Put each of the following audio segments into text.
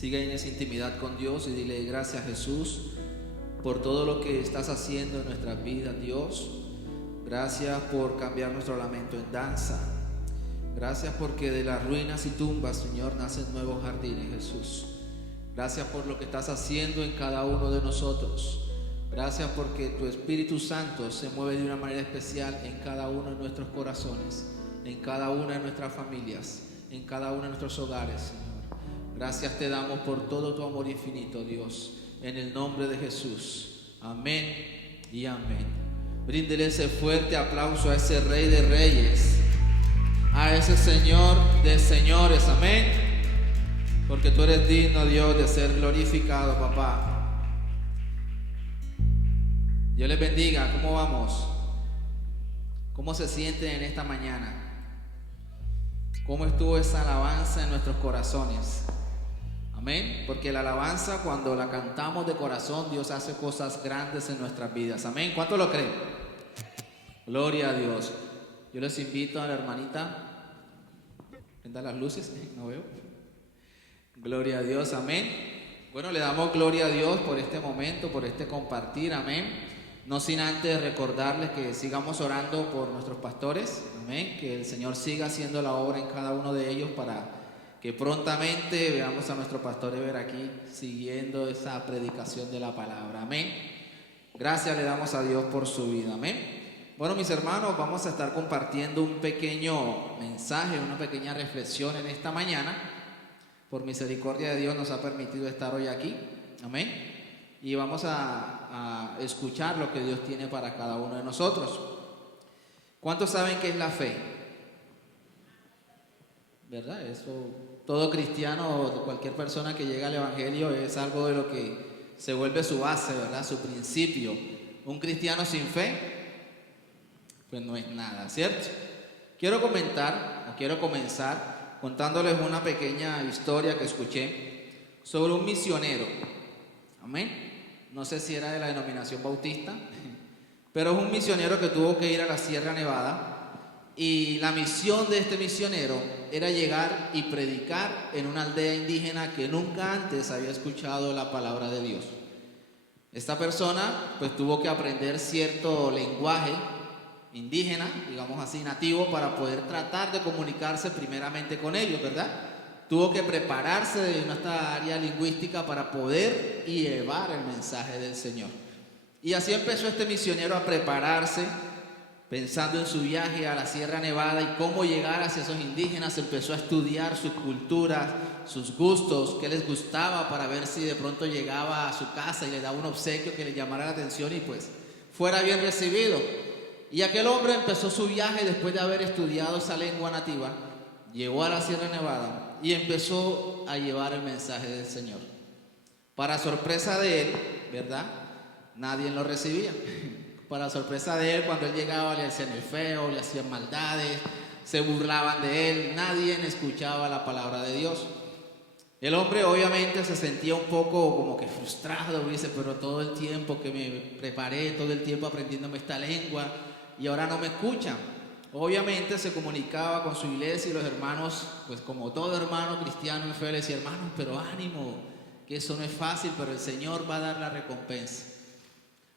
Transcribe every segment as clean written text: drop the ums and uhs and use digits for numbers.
Sigue en esa intimidad con Dios y dile gracias, Jesús, por todo lo que estás haciendo en nuestras vidas, Dios. Gracias por cambiar nuestro lamento en danza. Gracias porque de las ruinas y tumbas, Señor, nacen nuevos jardines, Jesús. Gracias por lo que estás haciendo en cada uno de nosotros. Gracias porque tu Espíritu Santo se mueve de una manera especial en cada uno de nuestros corazones, en cada una de nuestras familias, en cada uno de nuestros hogares, Señor. Gracias te damos por todo tu amor infinito, Dios, en el nombre de Jesús. Amén y amén. Bríndele ese fuerte aplauso a ese Rey de Reyes, a ese Señor de señores, amén. Porque tú eres digno, Dios, de ser glorificado, papá. Dios les bendiga. ¿Cómo vamos? ¿Cómo se sienten en esta mañana? ¿Cómo estuvo esa alabanza en nuestros corazones? Amén. Porque la alabanza, cuando la cantamos de corazón, Dios hace cosas grandes en nuestras vidas. Amén. ¿Cuánto lo creen? Gloria a Dios. Yo les invito a la hermanita. Prenda las luces. No veo. Gloria a Dios. Amén. Bueno, le damos gloria a Dios por este momento, por este compartir. Amén. No sin antes recordarles que sigamos orando por nuestros pastores. Amén. Que el Señor siga haciendo la obra en cada uno de ellos para que prontamente veamos a nuestro pastor Eber aquí siguiendo esa predicación de la palabra. Amén. Gracias le damos a Dios por su vida. Amén. Bueno, mis hermanos, vamos a estar compartiendo un pequeño mensaje, una pequeña reflexión en esta mañana. Por misericordia de Dios nos ha permitido estar hoy aquí. Amén. Y vamos a escuchar lo que Dios tiene para cada uno de nosotros. ¿Cuántos saben qué es la fe? ¿Verdad? Eso, todo cristiano o cualquier persona que llega al Evangelio es algo de lo que se vuelve su base, ¿verdad? Su principio. Un cristiano sin fe, pues no es nada, ¿cierto? Quiero comenzar contándoles una pequeña historia que escuché sobre un misionero. Amén. No sé si era de la denominación bautista, pero es un misionero que tuvo que ir a la Sierra Nevada. Y la misión de este misionero era llegar y predicar en una aldea indígena que nunca antes había escuchado la palabra de Dios. Esta persona pues tuvo que aprender cierto lenguaje indígena, digamos así, nativo, para poder tratar de comunicarse primeramente con ellos, ¿verdad? Tuvo que prepararse de nuestra área lingüística para poder llevar el mensaje del Señor. Y así empezó este misionero a prepararse, pensando en su viaje a la Sierra Nevada y cómo llegar hacia esos indígenas. Empezó a estudiar sus culturas, sus gustos, qué les gustaba, para ver si de pronto llegaba a su casa y le daba un obsequio que le llamara la atención y pues fuera bien recibido. Y aquel hombre empezó su viaje después de haber estudiado esa lengua nativa, llegó a la Sierra Nevada y empezó a llevar el mensaje del Señor. Para sorpresa de él, ¿verdad? Nadie lo recibía. Para sorpresa de él, cuando él llegaba le hacían el feo, le hacían maldades, se burlaban de él, nadie escuchaba la palabra de Dios. El hombre obviamente se sentía un poco como que frustrado, dice, pero todo el tiempo que me preparé, todo el tiempo aprendiéndome esta lengua y ahora no me escuchan. Obviamente se comunicaba con su iglesia y los hermanos, pues como todo hermano cristiano en fe, le decía, hermanos, pero ánimo, que eso no es fácil, pero el Señor va a dar la recompensa.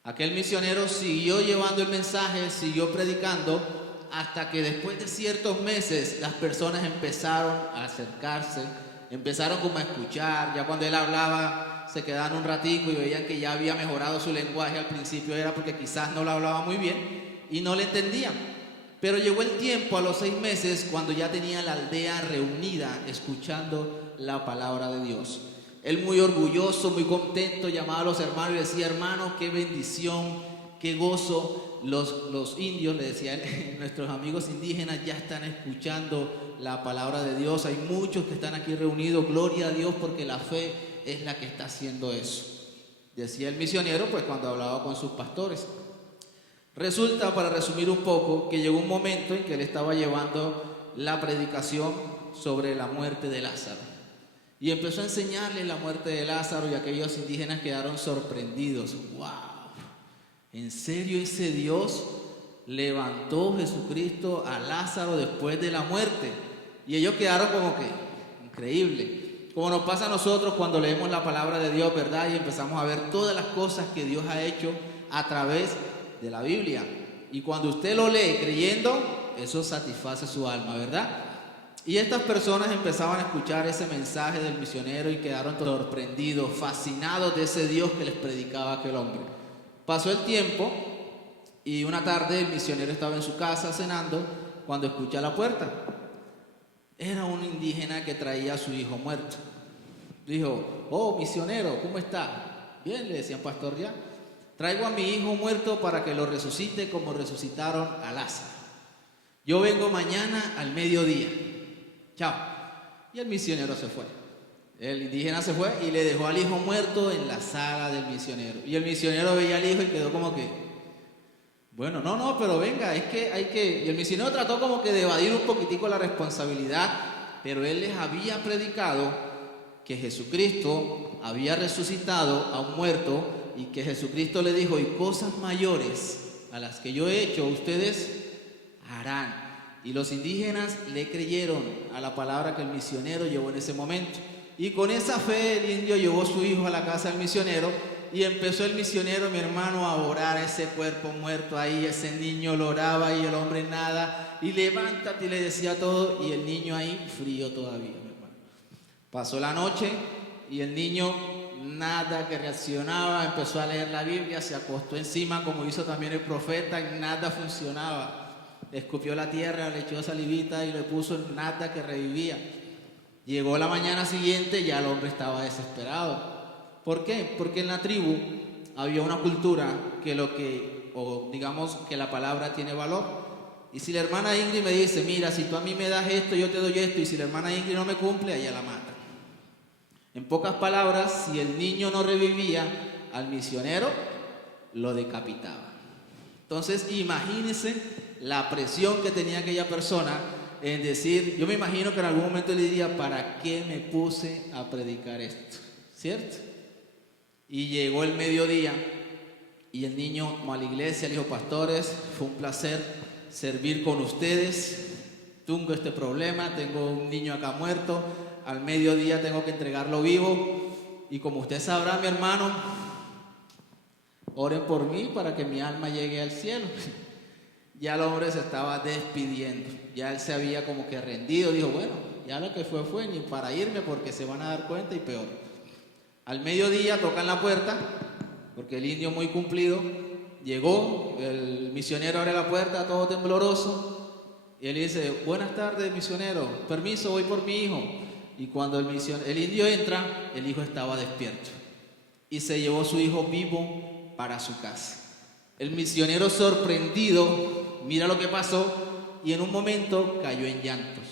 Aquel misionero siguió llevando el mensaje, siguió predicando, hasta que después de ciertos meses las personas empezaron a acercarse, empezaron como a escuchar. Ya cuando él hablaba se quedaban un ratico y veían que ya había mejorado su lenguaje. Al principio era porque quizás no lo hablaba muy bien y no le entendían. Pero llegó el tiempo, a los 6 meses, cuando ya tenía la aldea reunida escuchando la palabra de Dios. Él muy orgulloso, muy contento, llamaba a los hermanos y decía, hermanos, qué bendición, qué gozo. Los indios, le decía él, nuestros amigos indígenas ya están escuchando la palabra de Dios. Hay muchos que están aquí reunidos, gloria a Dios, porque la fe es la que está haciendo eso. Decía el misionero, pues cuando hablaba con sus pastores. Resulta, para resumir un poco, que llegó un momento en que él estaba llevando la predicación sobre la muerte de Lázaro. Y empezó a enseñarles la muerte de Lázaro y aquellos indígenas quedaron sorprendidos. ¡Wow! ¿En serio ese Dios levantó Jesucristo a Lázaro después de la muerte? Y ellos quedaron como que, increíble. como nos pasa a nosotros cuando leemos la palabra de Dios, ¿verdad? Y empezamos a ver todas las cosas que Dios ha hecho a través de la Biblia. Y cuando usted lo lee creyendo, eso satisface su alma, ¿verdad? Y estas personas empezaban a escuchar ese mensaje del misionero y quedaron sorprendidos, fascinados de ese Dios que les predicaba aquel hombre. Pasó el tiempo y una tarde el misionero estaba en su casa cenando cuando escucha la puerta. Era un indígena que traía a su hijo muerto. Dijo: oh, misionero, ¿cómo está? Bien, le decían, pastor, ya. Traigo a mi hijo muerto para que lo resucite como resucitaron a Lázaro. Yo vengo mañana al mediodía. Chao. Y el misionero se fue. El indígena se fue y le dejó al hijo muerto en la sala del misionero. Y el misionero veía al hijo y quedó como que, bueno, no, pero venga, es que hay que... Y el misionero trató como que de evadir un poquitico la responsabilidad, pero él les había predicado que Jesucristo había resucitado a un muerto y que Jesucristo le dijo: y cosas mayores a las que yo he hecho, ustedes harán. Y los indígenas le creyeron a la palabra que el misionero llevó en ese momento. Y con esa fe el indio llevó a su hijo a la casa del misionero y empezó el misionero, mi hermano, a orar a ese cuerpo muerto ahí. Ese niño lo oraba y el hombre nada. Y levántate, y le decía todo, y el niño ahí frío todavía, mi hermano. Pasó la noche y el niño nada que reaccionaba, empezó a leer la Biblia, se acostó encima como hizo también el profeta y nada funcionaba. Escupió la tierra, le echó salivita y le puso nada que revivía. Llegó la mañana siguiente, ya el hombre estaba desesperado. ¿Por qué? Porque en la tribu había una cultura digamos que la palabra tiene valor. Y si la hermana Ingrid me dice: mira, si tú a mí me das esto, yo te doy esto, y si la hermana Ingrid no me cumple, ella la mata. En pocas palabras, si el niño no revivía, al misionero lo decapitaba. Entonces, imagínense la presión que tenía aquella persona en decir, yo me imagino que en algún momento le diría: ¿para qué me puse a predicar esto? ¿Cierto? Y llegó el mediodía y el niño va a la iglesia, le dijo: pastores, fue un placer servir con ustedes. Tengo este problema, tengo un niño acá muerto, al mediodía tengo que entregarlo vivo. Y como usted sabrá, mi hermano, oren por mí para que mi alma llegue al cielo. Ya el hombre se estaba despidiendo, ya él se había como que rendido, dijo: bueno, ya lo que fue, ni para irme porque se van a dar cuenta y peor. Al mediodía tocan la puerta, porque el indio muy cumplido, llegó, el misionero abre la puerta todo tembloroso, y él dice: buenas tardes, misionero, permiso, voy por mi hijo. Y cuando el indio entra, el hijo estaba despierto, y se llevó su hijo vivo para su casa. El misionero, sorprendido, mira lo que pasó y en un momento cayó en llantos,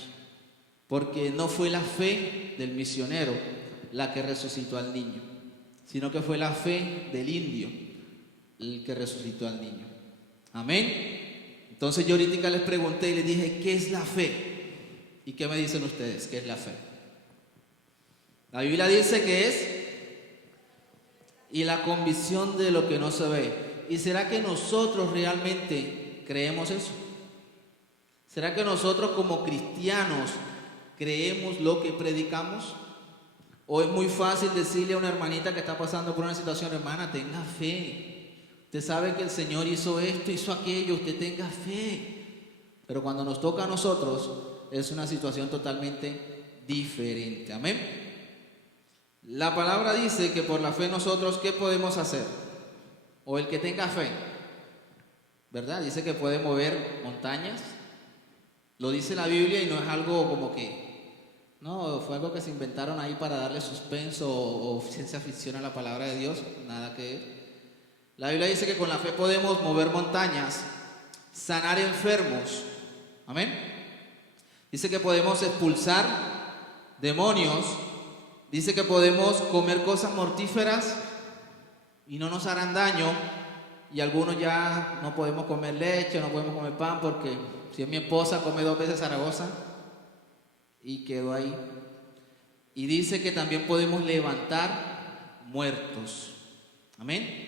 porque no fue la fe del misionero la que resucitó al niño, sino que fue la fe del indio el que resucitó al niño. Amén. Entonces yo ahorita les pregunté y les dije: ¿qué es la fe? ¿Y qué me dicen ustedes? ¿Qué es la fe? La Biblia dice que es y la convicción de lo que no se ve. ¿Y será que nosotros realmente creemos eso? ¿Será que nosotros como cristianos creemos lo que predicamos? ¿O es muy fácil decirle a una hermanita que está pasando por una situación: hermana, tenga fe, usted sabe que el Señor hizo esto, hizo aquello, usted tenga fe? Pero cuando nos toca a nosotros es una situación totalmente diferente. Amén. La palabra dice que por la fe nosotros, ¿qué podemos hacer? O el que tenga fe, ¿verdad? Dice que puede mover montañas. Lo dice la Biblia y no es algo como que, no, fue algo que se inventaron ahí para darle suspenso o ciencia ficción a la palabra de Dios. Nada que ver. La Biblia dice que con la fe podemos mover montañas, sanar enfermos. Amén. Dice que podemos expulsar demonios. Dice que podemos comer cosas mortíferas y no nos harán daño. Y algunos ya no podemos comer leche, no podemos comer pan, porque si es mi esposa come 2 veces Zaragoza y quedó ahí. Y dice que también podemos levantar muertos. Amén.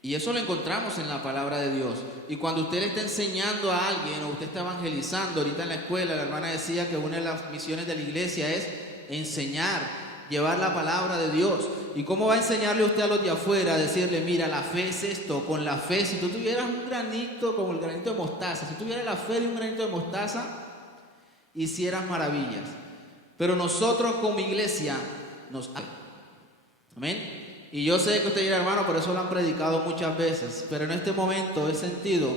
Y eso lo encontramos en la palabra de Dios. Y cuando usted le está enseñando a alguien o usted está evangelizando, ahorita en la escuela la hermana decía que una de las misiones de la iglesia es enseñar. llevar la palabra de Dios. ¿Y cómo va a enseñarle usted a los de afuera a decirle, mira, la fe es esto? Con la fe, si tú tuvieras un granito como el granito de mostaza, si tuvieras la fe de un granito de mostaza, hicieras maravillas. Pero nosotros como iglesia nos... Amén. Y yo sé que usted dirá, hermano, por eso lo han predicado muchas veces, pero en este momento he sentido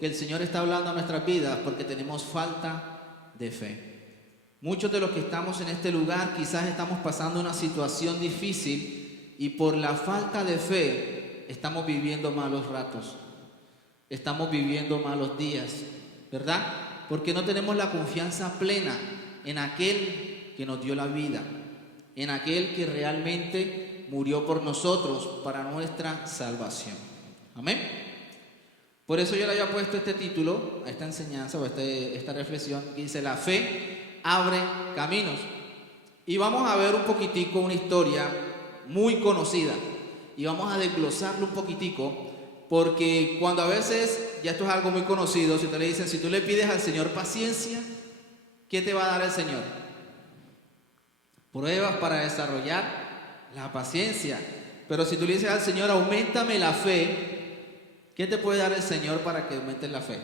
que el Señor está hablando a nuestras vidas porque tenemos falta de fe. Muchos de los que estamos en este lugar quizás estamos pasando una situación difícil y por la falta de fe estamos viviendo malos ratos, estamos viviendo malos días, ¿verdad? Porque no tenemos la confianza plena en aquel que nos dio la vida, en aquel que realmente murió por nosotros para nuestra salvación. Amén. Por eso yo le había puesto este título a esta enseñanza o esta reflexión que dice: la fe abre caminos. Y vamos a ver un poquitico una historia muy conocida y vamos a desglosarlo un poquitico, porque cuando a veces, ya esto es algo muy conocido, si te le dicen, si tú le pides al Señor paciencia, ¿qué te va a dar el Señor? Pruebas para desarrollar la paciencia. Pero si tú le dices al Señor, auméntame la fe, ¿qué te puede dar el Señor para que aumentes la fe?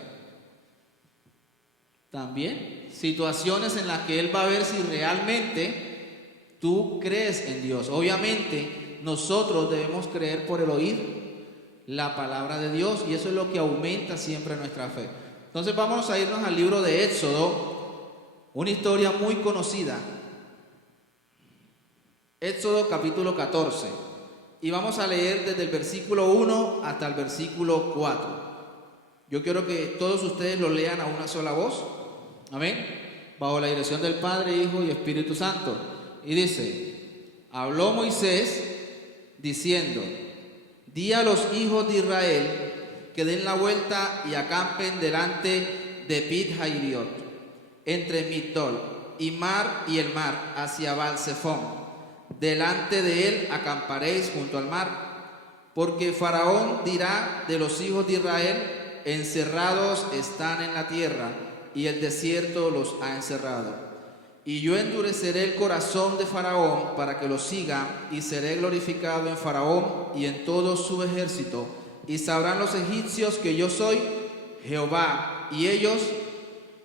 También situaciones en las que Él va a ver si realmente tú crees en Dios. Obviamente nosotros debemos creer por el oír la palabra de Dios, y eso es lo que aumenta siempre nuestra fe. Entonces vamos a irnos al libro de Éxodo, una historia muy conocida. Éxodo capítulo 14, y vamos a leer desde el versículo 1 hasta el versículo 4. Yo quiero que todos ustedes lo lean a una sola voz. Amén. Bajo la dirección del Padre, Hijo y Espíritu Santo. Y dice: habló Moisés diciendo: di a los hijos de Israel que den la vuelta y acampen delante de Pit-Jairiot, entre Migdol y Mar y el mar, hacia Baal-Zephón. Delante de él acamparéis junto al mar, porque Faraón dirá de los hijos de Israel: encerrados están en la tierra, y el desierto los ha encerrado. Y yo endureceré el corazón de Faraón para que los siga, y seré glorificado en Faraón y en todo su ejército, y sabrán los egipcios que yo soy Jehová. Y ellos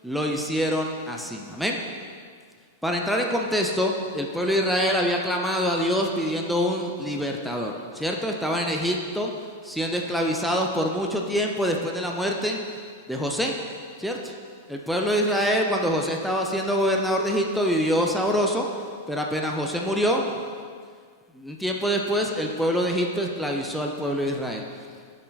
lo hicieron así. Amén. Para entrar en contexto, el pueblo de Israel había clamado a Dios pidiendo un libertador, ¿cierto? Estaban en Egipto siendo esclavizados por mucho tiempo después de la muerte de José, ¿cierto? El pueblo de Israel, cuando José estaba siendo gobernador de Egipto, vivió sabroso, pero apenas José murió, un tiempo después el pueblo de Egipto esclavizó al pueblo de Israel.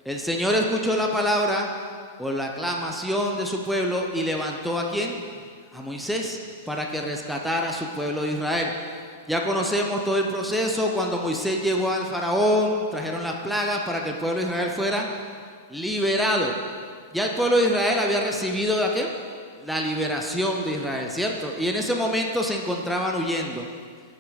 El Señor escuchó la palabra o la aclamación de su pueblo y levantó ¿a quién? A Moisés, para que rescatara a su pueblo de Israel. Ya conocemos todo el proceso. Cuando Moisés llegó al faraón, trajeron las plagas para que el pueblo de Israel fuera liberado. Ya el pueblo de Israel había recibido ¿la qué? La liberación de Israel, ¿cierto? Y en ese momento se encontraban huyendo.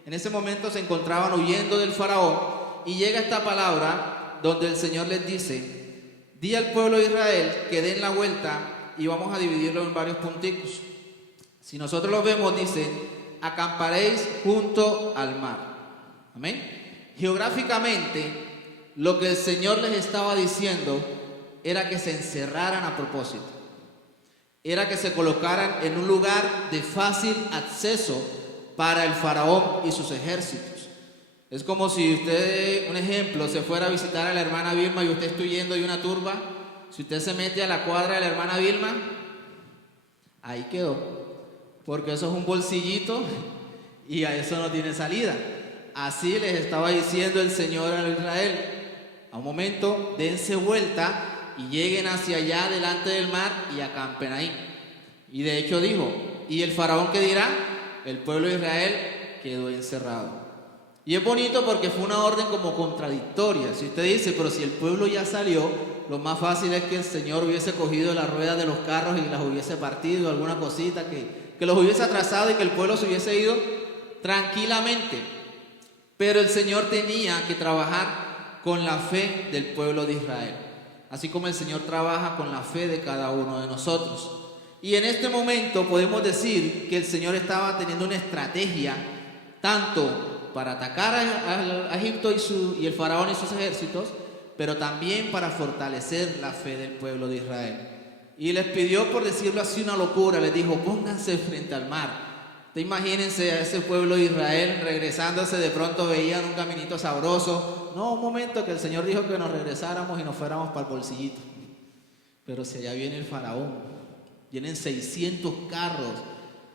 En ese momento se encontraban huyendo del faraón, y llega esta palabra donde el Señor les dice: di al pueblo de Israel que den la vuelta, y vamos a dividirlo en varios punticos. Si nosotros lo vemos, dice: acamparéis junto al mar. Amén. Geográficamente, lo que el Señor les estaba diciendo era que se encerraran a propósito. Era que se colocaran en un lugar de fácil acceso para el faraón y sus ejércitos. Es como si usted, un ejemplo, se fuera a visitar a la hermana Vilma y usted está huyendo de una turba. Si usted se mete a la cuadra de la hermana Vilma, ahí quedó. Porque eso es un bolsillito y a eso no tiene salida. Así les estaba diciendo el Señor a Israel: a un momento, dense vuelta y lleguen hacia allá delante del mar y acampen ahí. Y de hecho dijo: ¿y el faraón qué dirá? El pueblo de Israel quedó encerrado. Y es bonito porque fue una orden como contradictoria. Si usted dice, pero si el pueblo ya salió, lo más fácil es que el Señor hubiese cogido las ruedas de los carros y las hubiese partido, alguna cosita que los hubiese atrasado y que el pueblo se hubiese ido tranquilamente. Pero el Señor tenía que trabajar con la fe del pueblo de Israel, así como el Señor trabaja con la fe de cada uno de nosotros. Y en este momento podemos decir que el Señor estaba teniendo una estrategia tanto para atacar a Egipto y el faraón y sus ejércitos, pero también para fortalecer la fe del pueblo de Israel. Y les pidió, por decirlo así, una locura. Les dijo, pónganse frente al mar. Imagínense a ese pueblo de Israel regresándose, de pronto veían un caminito sabroso. No, un momento, que el Señor dijo que nos regresáramos y nos fuéramos para el bolsillito. Pero si allá viene el faraón, vienen 600 carros.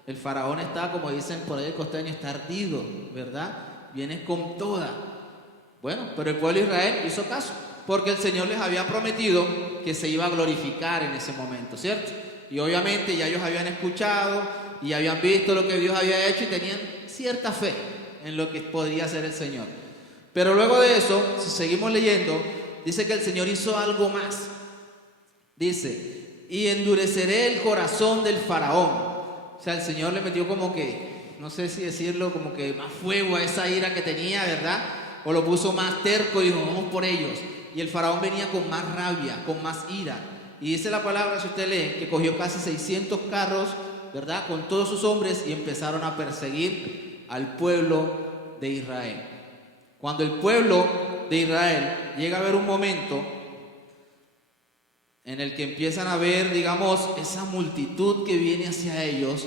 El faraón está, como dicen por ahí el costeño, está ardido, ¿verdad? Viene con toda. Bueno, pero el pueblo de Israel hizo caso, porque el Señor les había prometido que se iba a glorificar en ese momento, ¿cierto? Y obviamente ya ellos habían escuchado y habían visto lo que Dios había hecho y tenían cierta fe en lo que podría hacer el Señor. Pero luego de eso, si seguimos leyendo, dice que el Señor hizo algo más. Dice, y endureceré el corazón del faraón. O sea, el Señor le metió como que, no sé si decirlo, como que más fuego a esa ira que tenía, ¿verdad? O lo puso más terco y dijo, vamos por ellos. Y el faraón venía con más rabia, con más ira. Y dice la palabra, si usted lee, que cogió casi 600 carros, ¿verdad?, con todos sus hombres, y empezaron a perseguir al pueblo de Israel. Cuando el pueblo de Israel llega a ver un momento en el que empiezan a ver, digamos, esa multitud que viene hacia ellos,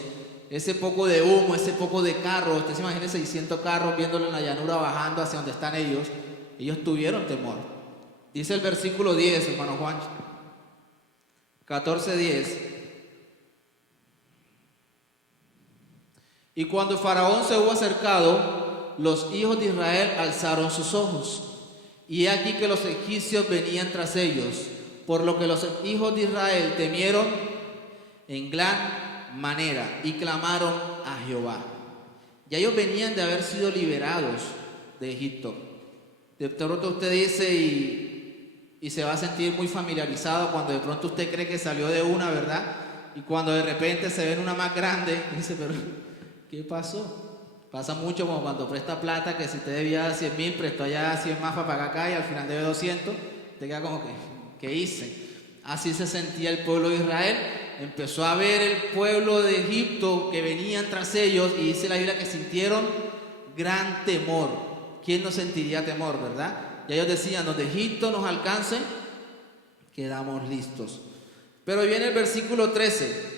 ese poco de humo, ese poco de carros, usted se imagina 600 carros viéndolo en la llanura bajando hacia donde están ellos tuvieron temor. Dice el versículo 10, hermano Juan, 14:10. Y cuando el faraón se hubo acercado, los hijos de Israel alzaron sus ojos, y he aquí que los egipcios venían tras ellos, por lo que los hijos de Israel temieron en gran manera y clamaron a Jehová. Ya ellos venían de haber sido liberados de Egipto. De pronto usted dice y se va a sentir muy familiarizado cuando de pronto usted cree que salió de una, ¿verdad? Y cuando de repente se ven una más grande, dice, pero ¿qué pasó? Pasa mucho como cuando presta plata, que si usted debía 100,000, prestó allá 100 más para pagar acá y al final debe 200, te queda como que, ¿qué hice? Así se sentía el pueblo de Israel. Empezó a ver el pueblo de Egipto que venían tras ellos y dice la Biblia que sintieron gran temor. ¿Quién no sentiría temor, verdad? Y ellos decían, donde Egipto nos alcance, quedamos listos. Pero viene el versículo 13,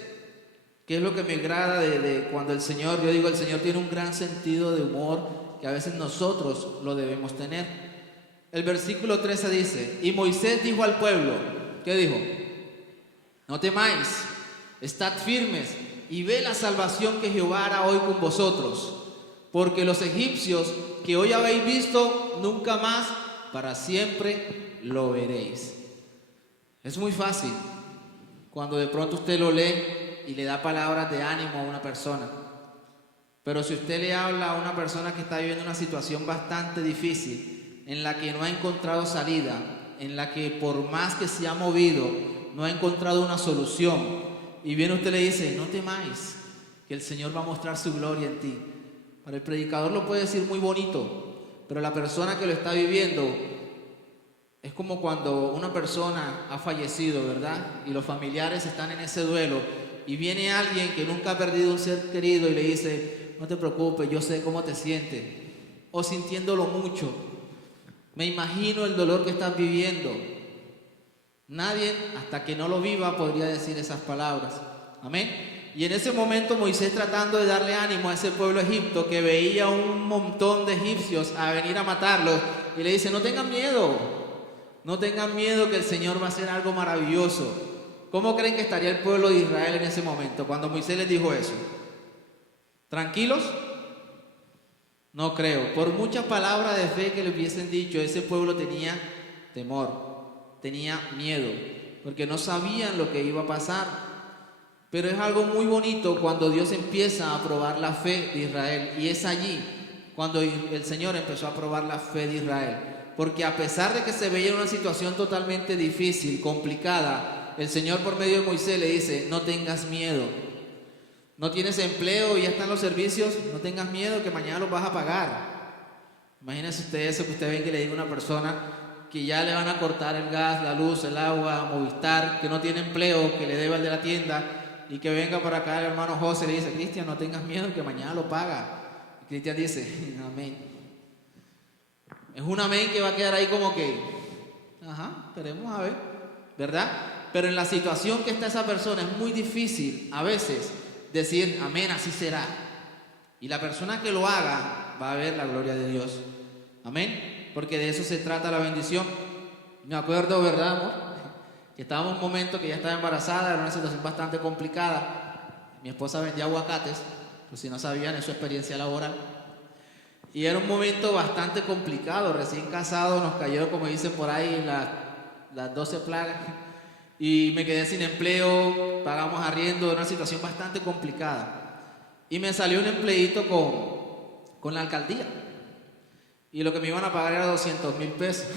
que es lo que me agrada de cuando el Señor, yo digo, el Señor tiene un gran sentido de humor que a veces nosotros lo debemos tener. El versículo 13 dice, y Moisés dijo al pueblo, ¿qué dijo? No temáis, estad firmes y ve la salvación que Jehová hará hoy con vosotros, porque los egipcios que hoy habéis visto, nunca más para siempre lo veréis. Es muy fácil cuando de pronto usted lo lee y le da palabras de ánimo a una persona, pero si usted le habla a una persona que está viviendo una situación bastante difícil, en la que no ha encontrado salida, en la que por más que se ha movido, no ha encontrado una solución, y viene usted y le dice, no temáis, que el Señor va a mostrar su gloria en ti. Para el predicador lo puede decir muy bonito, pero la persona que lo está viviendo es como cuando una persona ha fallecido, ¿verdad? Y los familiares están en ese duelo, y viene alguien que nunca ha perdido un ser querido y le dice, no te preocupes, yo sé cómo te sientes, o sintiéndolo mucho. Me imagino el dolor que estás viviendo. Nadie, hasta que no lo viva, podría decir esas palabras. Amén. Y en ese momento Moisés, tratando de darle ánimo a ese pueblo de Egipto que veía un montón de egipcios a venir a matarlos, y le dice, no tengan miedo, no tengan miedo, que el Señor va a hacer algo maravilloso. ¿Cómo creen que estaría el pueblo de Israel en ese momento cuando Moisés les dijo eso? ¿Tranquilos? No creo. Por muchas palabras de fe que le hubiesen dicho, ese pueblo tenía temor, tenía miedo, porque no sabían lo que iba a pasar. Pero es algo muy bonito cuando Dios empieza a probar la fe de Israel, y es allí cuando el Señor empezó a probar la fe de Israel, porque a pesar de que se veía en una situación totalmente difícil, complicada, el Señor por medio de Moisés le dice, no tengas miedo. No tienes empleo y ya están los servicios, no tengas miedo que mañana los vas a pagar. Imagínense usted eso, que usted ve que le diga a una persona que ya le van a cortar el gas, la luz, el agua, Movistar, que no tiene empleo, que le deba el de la tienda, y que venga por acá el hermano José y le dice, Cristian, no tengas miedo que mañana lo paga. Y Cristian dice, amén, Es un amén que va a quedar ahí como que, esperemos a ver, ¿verdad? Pero en la situación que está esa persona es muy difícil a veces decir, amén, así será. Y la persona que lo haga va a ver la gloria de Dios. Amén. Porque de eso se trata la bendición. Me acuerdo, ¿verdad, amor? Que estábamos en un momento que ya estaba embarazada, era una situación bastante complicada. Mi esposa vendía aguacates, pues si no sabían, es su experiencia laboral. Y era un momento bastante complicado, recién casados, nos cayeron, como dicen por ahí, las 12 plagas. Y me quedé sin empleo, pagamos arriendo, era una situación bastante complicada. Y me salió un empleito con la alcaldía. Y lo que me iban a pagar era 200,000 pesos.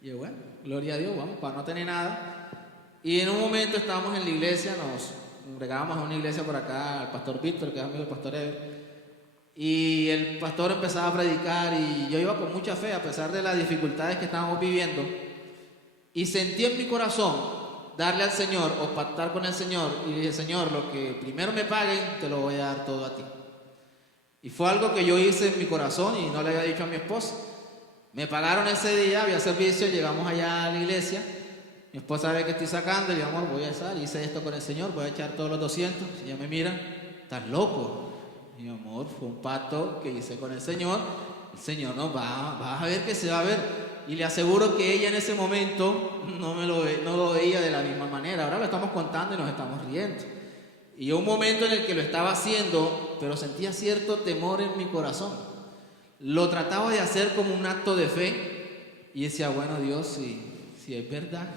Y yo, bueno, gloria a Dios, vamos, para no tener nada. Y en un momento estábamos en la iglesia, nos congregábamos a una iglesia por acá, al pastor Víctor, que es amigo del pastor Ever. Y el pastor empezaba a predicar y yo iba con mucha fe, a pesar de las dificultades que estábamos viviendo. Y sentí en mi corazón darle al Señor o pactar con el Señor. Y dije, Señor, lo que primero me paguen, te lo voy a dar todo a ti. Y fue algo que yo hice en mi corazón y no le había dicho a mi esposa. Me pagaron ese día, había servicio, llegamos allá a la iglesia. Mi esposa ve que estoy sacando y le digo, amor, voy a estar, hice esto con el Señor, voy a echar todos los 200. Y ella me mira, estás loco. Y mi amor, fue un pacto que hice con el Señor nos va a ver que se va a ver. Y le aseguro que ella en ese momento no lo veía de la misma manera. Ahora lo estamos contando y nos estamos riendo. Y un momento en el que lo estaba haciendo, pero sentía cierto temor en mi corazón. Lo trataba de hacer como un acto de fe y decía, bueno, Dios, si es verdad,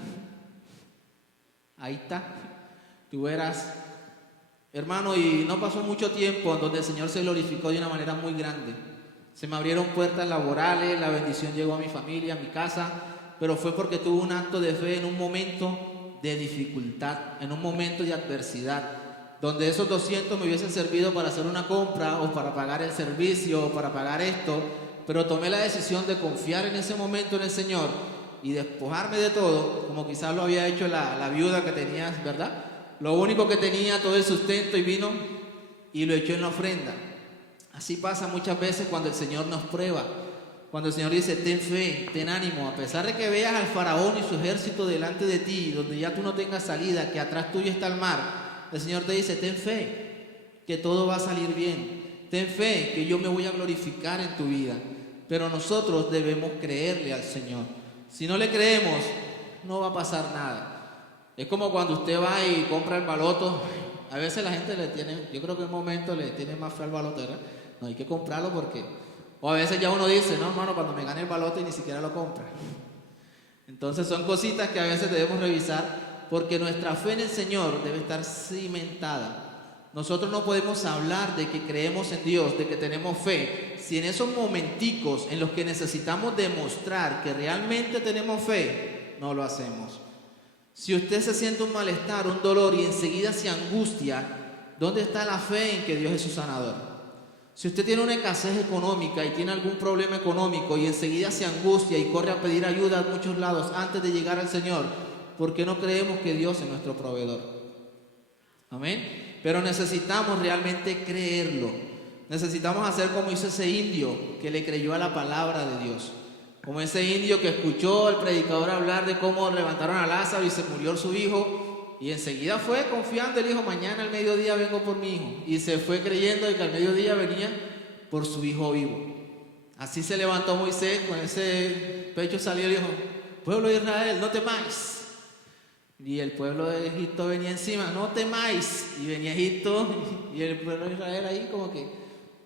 ahí está, tú verás. Hermano, y no pasó mucho tiempo en donde el Señor se glorificó de una manera muy grande. Se me abrieron puertas laborales, la bendición llegó a mi familia, a mi casa, pero fue porque tuve un acto de fe en un momento de dificultad, en un momento de adversidad, donde esos 200 me hubiesen servido para hacer una compra o para pagar el servicio o para pagar esto, pero tomé la decisión de confiar en ese momento en el Señor y despojarme de todo, como quizás lo había hecho la viuda que tenía, ¿verdad? Lo único que tenía, todo el sustento, y vino y lo echó en la ofrenda. Así pasa muchas veces cuando el Señor nos prueba, cuando el Señor dice, ten fe, ten ánimo, a pesar de que veas al faraón y su ejército delante de ti, donde ya tú no tengas salida, que atrás tuyo está el mar. El Señor te dice, ten fe, que todo va a salir bien. Ten fe, que yo me voy a glorificar en tu vida. Pero nosotros debemos creerle al Señor. Si no le creemos, no va a pasar nada. Es como cuando usted va y compra el baloto. A veces la gente le tiene, yo creo que en un momento le tiene más fe al baloto, ¿verdad? No, hay que comprarlo porque... O a veces ya uno dice, no, hermano, cuando me gane el baloto y ni siquiera lo compra. Entonces son cositas que a veces debemos revisar, porque nuestra fe en el Señor debe estar cimentada. Nosotros no podemos hablar de que creemos en Dios, de que tenemos fe, si en esos momenticos en los que necesitamos demostrar que realmente tenemos fe, no lo hacemos. Si usted se siente un malestar, un dolor y enseguida se angustia, ¿dónde está la fe en que Dios es su sanador? Si usted tiene una escasez económica y tiene algún problema económico y enseguida se angustia y corre a pedir ayuda a muchos lados antes de llegar al Señor, ¿por qué no creemos que Dios es nuestro proveedor? Amén. Pero necesitamos realmente creerlo. Necesitamos hacer como hizo ese indio que le creyó a la palabra de Dios. Como ese indio que escuchó al predicador hablar de cómo levantaron a Lázaro y se murió su hijo. Y enseguida fue confiando, el hijo, mañana al mediodía vengo por mi hijo. Y se fue creyendo de que al mediodía venía por su hijo vivo. Así se levantó Moisés, con ese pecho salió y dijo, pueblo de Israel, no temáis. Y el pueblo de Egipto venía encima, no temáis. Y venía Egipto y el pueblo de Israel ahí como que,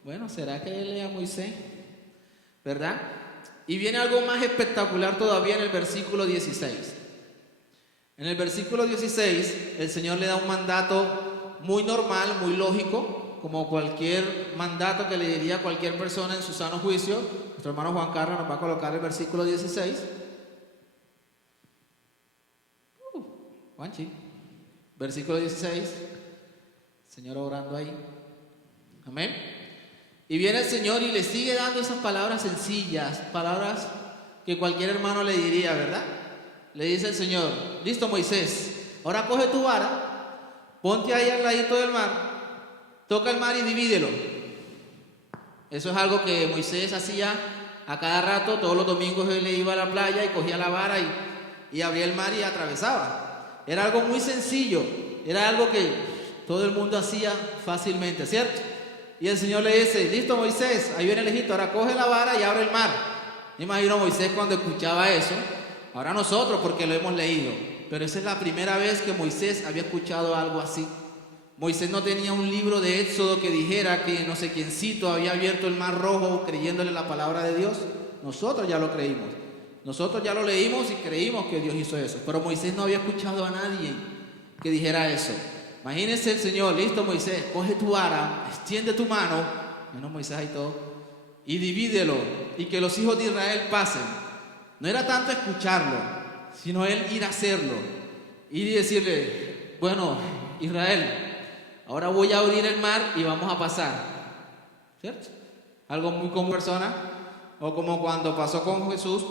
bueno, ¿será que él es a Moisés? ¿Verdad? Y viene algo más espectacular todavía en el versículo 16. En el versículo 16, el Señor le da un mandato muy normal, muy lógico, como cualquier mandato que le diría a cualquier persona en su sano juicio. Nuestro hermano Juan Carlos nos va a colocar el versículo 16. Juanchi, versículo 16. Señor orando ahí. Amén. Y viene el Señor y le sigue dando esas palabras sencillas, palabras que cualquier hermano le diría, ¿verdad? Le dice el Señor, listo Moisés, ahora coge tu vara, ponte ahí al ladito del mar, toca el mar y divídelo. Eso es algo que Moisés hacía a cada rato, todos los domingos él le iba a la playa y cogía la vara y abría el mar y atravesaba. Era algo muy sencillo, era algo que todo el mundo hacía fácilmente, ¿cierto? Y el Señor le dice, listo Moisés, ahí viene el Egipto, ahora coge la vara y abre el mar. Me imagino Moisés cuando escuchaba eso, ahora nosotros porque lo hemos leído, pero esa es la primera vez que Moisés había escuchado algo así. Moisés no tenía un libro de Éxodo que dijera que no sé quiéncito había abierto el mar rojo creyéndole la palabra de Dios. Nosotros ya lo creímos, nosotros ya lo leímos y creímos que Dios hizo eso, pero Moisés no había escuchado a nadie que dijera eso. Imagínense el Señor, listo Moisés, coge tu vara, extiende tu mano, menos Moisés y todo, y divídelo, y que los hijos de Israel pasen. No era tanto escucharlo, sino él ir a hacerlo, ir y decirle, bueno, Israel, ahora voy a abrir el mar y vamos a pasar, ¿cierto? Algo muy común persona, o como cuando pasó con Jesús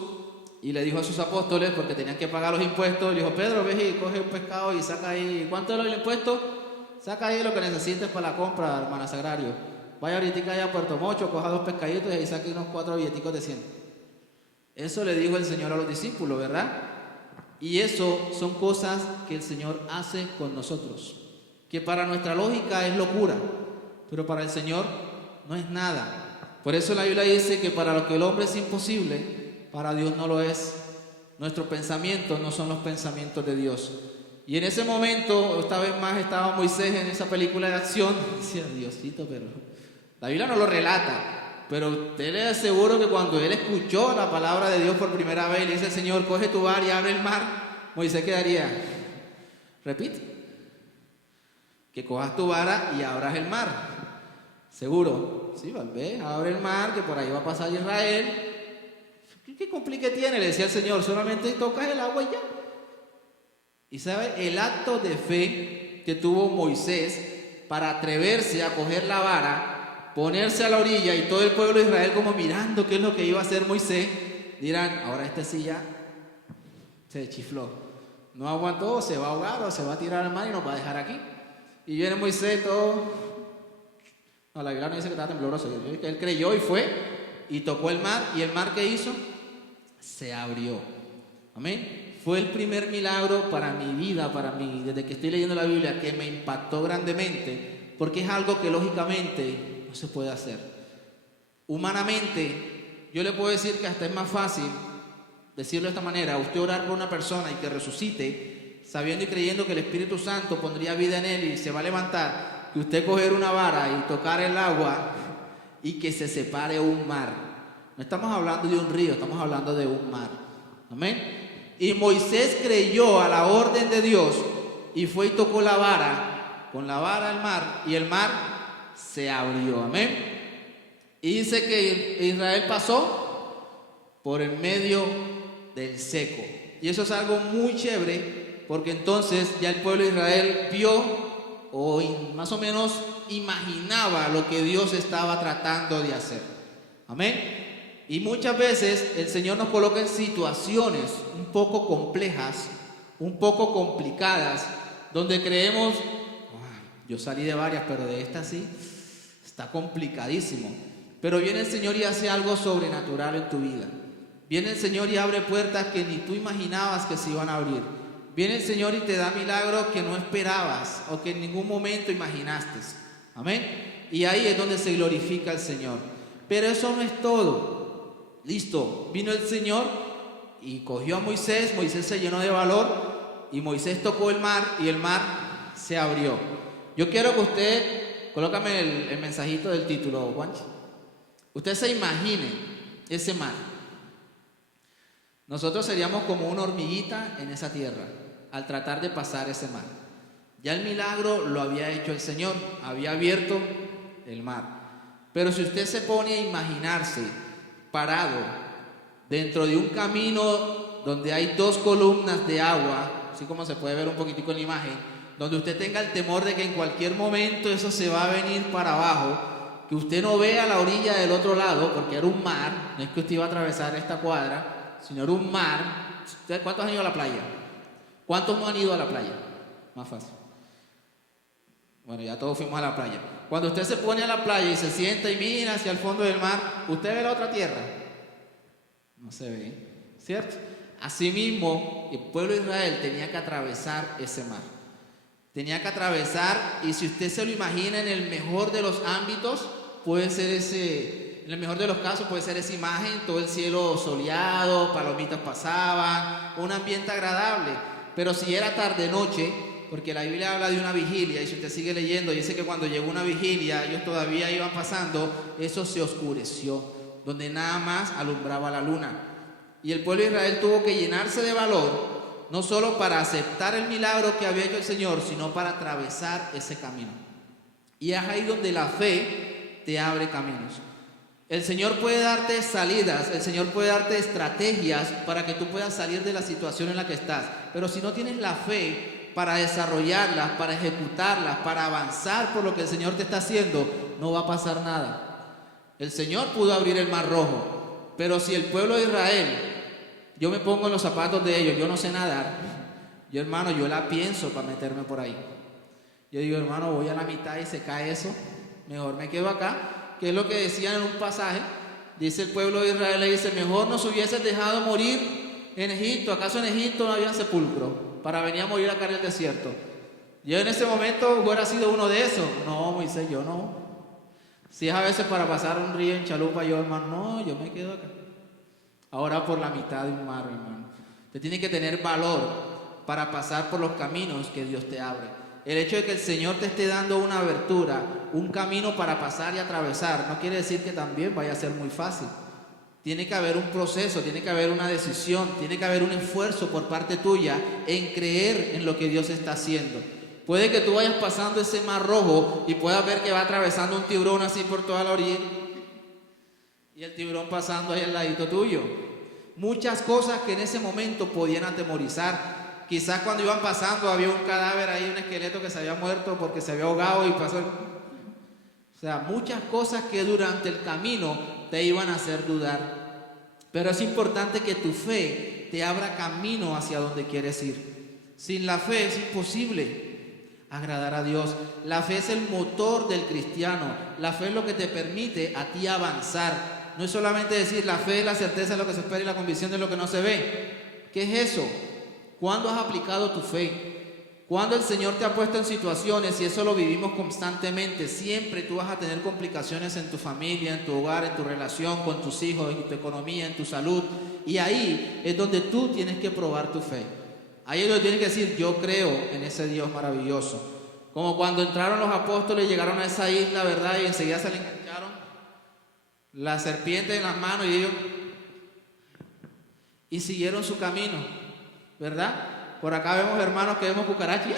y le dijo a sus apóstoles, porque tenían que pagar los impuestos, le dijo, Pedro, ve y coge un pescado y saca ahí, ¿cuánto es el impuesto? Saca ahí lo que necesites para la compra, hermana Sagrario. Vaya ahorita allá a Puerto Mocho, coja 2 pescaditos y ahí saque unos 4 billeticos de 100. Eso le dijo el Señor a los discípulos, ¿verdad? Y eso son cosas que el Señor hace con nosotros, que para nuestra lógica es locura, pero para el Señor no es nada. Por eso la Biblia dice que para lo que el hombre es imposible, para Dios no lo es. Nuestros pensamientos no son los pensamientos de Dios. Y en ese momento, esta vez más estaba Moisés en esa película de acción. Decía, Diosito, pero la Biblia no lo relata, pero usted le aseguro que cuando él escuchó la palabra de Dios por primera vez y le dice al Señor, coge tu vara y abre el mar, Moisés quedaría, repite, que cojas tu vara y abras el mar. Seguro, sí, ve, abre el mar, que por ahí va a pasar Israel. ¿Qué complique tiene? Le decía el Señor, solamente tocas el agua y ya. Y sabe, el acto de fe que tuvo Moisés para atreverse a coger la vara, ponerse a la orilla y todo el pueblo de Israel como mirando qué es lo que iba a hacer Moisés, dirán, ahora este sí ya se chifló, no aguantó, se va a ahogar o se va a tirar al mar y nos va a dejar aquí. Y viene Moisés todo, no, la Biblia no dice que estaba tembloroso, él creyó y fue y tocó el mar, y el mar, ¿qué hizo? Se abrió. Amén. Fue el primer milagro para mi vida, para mí, desde que estoy leyendo la Biblia, que me impactó grandemente, porque es algo que lógicamente no se puede hacer. Humanamente, yo le puedo decir que hasta es más fácil decirlo de esta manera, usted orar por una persona y que resucite, sabiendo y creyendo que el Espíritu Santo pondría vida en él y se va a levantar, que usted coger una vara y tocar el agua y que se separe un mar. No estamos hablando de un río, estamos hablando de un mar. Amén. Y Moisés creyó a la orden de Dios y fue y tocó la vara, con la vara al mar, y el mar se abrió. Amén. Y dice que Israel pasó por el medio del seco. Y eso es algo muy chévere, porque entonces ya el pueblo de Israel vio o más o menos imaginaba lo que Dios estaba tratando de hacer. Amén. Y muchas veces el Señor nos coloca en situaciones un poco complejas, un poco complicadas, donde creemos, yo salí de varias, pero de esta sí, está complicadísimo. Pero viene el Señor y hace algo sobrenatural en tu vida. Viene el Señor y abre puertas que ni tú imaginabas que se iban a abrir. Viene el Señor y te da milagros que no esperabas o que en ningún momento imaginaste. Amén. Y ahí es donde se glorifica el Señor. Pero eso no es todo. Listo, vino el Señor y cogió a Moisés, Moisés se llenó de valor y Moisés tocó el mar y el mar se abrió. Yo quiero que usted, colócame el mensajito del título, Juanchi. Usted se imagine ese mar. Nosotros seríamos como una hormiguita en esa tierra al tratar de pasar ese mar. Ya el milagro lo había hecho el Señor, había abierto el mar. Pero si usted se pone a imaginarse parado dentro de un camino donde hay 2 columnas de agua, así como se puede ver un poquitico en la imagen, donde usted tenga el temor de que en cualquier momento eso se va a venir para abajo, que usted no vea la orilla del otro lado, porque era un mar, no es que usted iba a atravesar esta cuadra, sino era un mar. ¿Cuántos han ido a la playa? ¿Cuántos no han ido a la playa? Más fácil. Bueno, ya todos fuimos a la playa. Cuando usted se pone a la playa y se sienta y mira hacia el fondo del mar, ¿usted ve la otra tierra? No se ve, ¿cierto? Asimismo, el pueblo de Israel tenía que atravesar ese mar. Tenía que atravesar, y si usted se lo imagina en el mejor de los ámbitos, puede ser en el mejor de los casos puede ser esa imagen, todo el cielo soleado, palomitas pasaban, un ambiente agradable. Pero si era tarde-noche, porque la Biblia habla de una vigilia, y si usted sigue leyendo, dice que cuando llegó una vigilia, ellos todavía iban pasando, eso se oscureció, donde nada más alumbraba la luna. Y el pueblo de Israel tuvo que llenarse de valor, no solo para aceptar el milagro que había hecho el Señor, sino para atravesar ese camino. Y es ahí donde la fe te abre caminos. El Señor puede darte salidas, el Señor puede darte estrategias para que tú puedas salir de la situación en la que estás. Pero si no tienes la fe para desarrollarlas, para ejecutarlas, para avanzar por lo que el Señor te está haciendo, no va a pasar nada. El Señor pudo abrir el Mar Rojo, pero si el pueblo de Israel, yo me pongo en los zapatos de ellos, yo no sé nadar, yo hermano, yo la pienso para meterme por ahí. Yo digo, hermano, voy a la mitad y se cae eso, mejor me quedo acá. Que es lo que decían en un pasaje, dice el pueblo de Israel, le dice, mejor nos hubieses dejado morir en Egipto, ¿acaso en Egipto no había sepulcro para venir a morir acá en el desierto? Yo en ese momento hubiera sido uno de esos. No, Moisés, yo no. Si es a veces para pasar un río en chalupa, yo hermano, no, yo me quedo acá. Ahora por la mitad de un mar, hermano. Usted tiene que tener valor para pasar por los caminos que Dios te abre. El hecho de que el Señor te esté dando una abertura, un camino para pasar y atravesar, no quiere decir que también vaya a ser muy fácil. Tiene que haber un proceso, tiene que haber una decisión, tiene que haber un esfuerzo por parte tuya en creer en lo que Dios está haciendo. Puede que tú vayas pasando ese mar rojo y puedas ver que va atravesando un tiburón así por toda la orilla y el tiburón pasando ahí al ladito tuyo. Muchas cosas que en ese momento podían atemorizar. Quizás cuando iban pasando había un cadáver ahí, un esqueleto que se había muerto porque se había ahogado y pasó. O sea, muchas cosas que durante el camino te iban a hacer dudar. Pero es importante que tu fe te abra camino hacia donde quieres ir. Sin la fe es imposible agradar a Dios. La fe es el motor del cristiano. La fe es lo que te permite a ti avanzar. No es solamente decir la fe es la certeza de lo que se espera y la convicción de lo que no se ve. ¿Qué es eso? ¿Cuándo has aplicado tu fe? ¿Cuándo el Señor te ha puesto en situaciones, y eso lo vivimos constantemente? Siempre tú vas a tener complicaciones en tu familia, en tu hogar, en tu relación con tus hijos, en tu economía, en tu salud. Y ahí es donde tú tienes que probar tu fe. Ahí es donde tienes que decir, yo creo en ese Dios maravilloso. Como cuando entraron los apóstoles y llegaron a esa isla, ¿verdad? Y enseguida se le engancharon la serpiente en las manos y ellos y siguieron su camino. ¿Verdad? Por acá vemos hermanos que vemos cucarachas.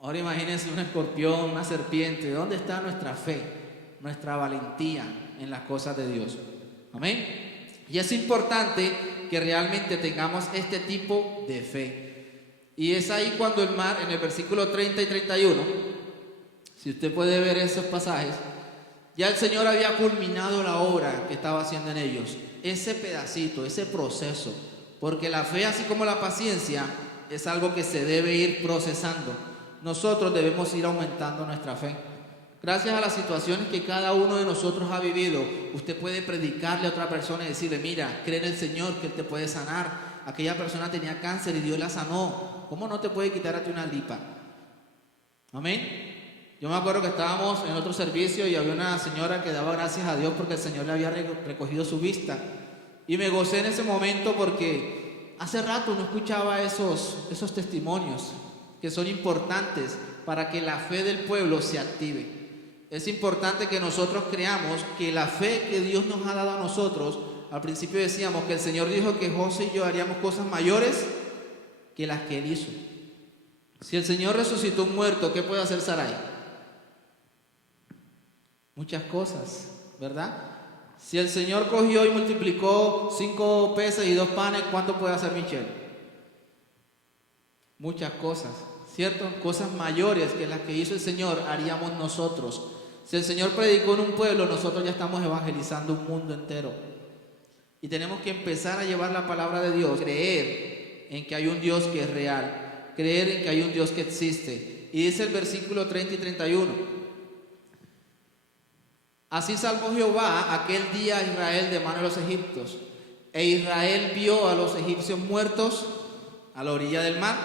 Ahora imagínense un escorpión, una serpiente. ¿Dónde está nuestra fe? Nuestra valentía en las cosas de Dios. Amén. Y es importante que realmente tengamos este tipo de fe. Y es ahí cuando el mar, en el versículo 30 y 31, si usted puede ver esos pasajes, ya el Señor había culminado la obra que estaba haciendo en ellos. Ese pedacito, ese proceso. Porque la fe, así como la paciencia, es algo que se debe ir procesando. Nosotros debemos ir aumentando nuestra fe. Gracias a las situaciones que cada uno de nosotros ha vivido, usted puede predicarle a otra persona y decirle, mira, cree en el Señor que Él te puede sanar. Aquella persona tenía cáncer y Dios la sanó. ¿Cómo no te puede quitar a ti una gripa? Amén. Yo me acuerdo que estábamos en otro servicio y había una señora que daba gracias a Dios porque el Señor le había recogido su vista. Y me gocé en ese momento porque hace rato no escuchaba esos testimonios que son importantes para que la fe del pueblo se active. Es importante que nosotros creamos que la fe que Dios nos ha dado a nosotros, al principio decíamos que el Señor dijo que José y yo haríamos cosas mayores que las que Él hizo. Si el Señor resucitó un muerto, ¿qué puede hacer Sarai? Muchas cosas, ¿verdad? Si el Señor cogió y multiplicó 5 peces y 2 panes, ¿cuánto puede hacer Michelle? Muchas cosas, ¿cierto? Cosas mayores que las que hizo el Señor haríamos nosotros. Si el Señor predicó en un pueblo, nosotros ya estamos evangelizando un mundo entero. Y tenemos que empezar a llevar la palabra de Dios, creer en que hay un Dios que es real, creer en que hay un Dios que existe. Y dice el versículo 30 y 31. Así salvó Jehová aquel día a Israel de mano de los egipcios. E Israel vio a los egipcios muertos a la orilla del mar,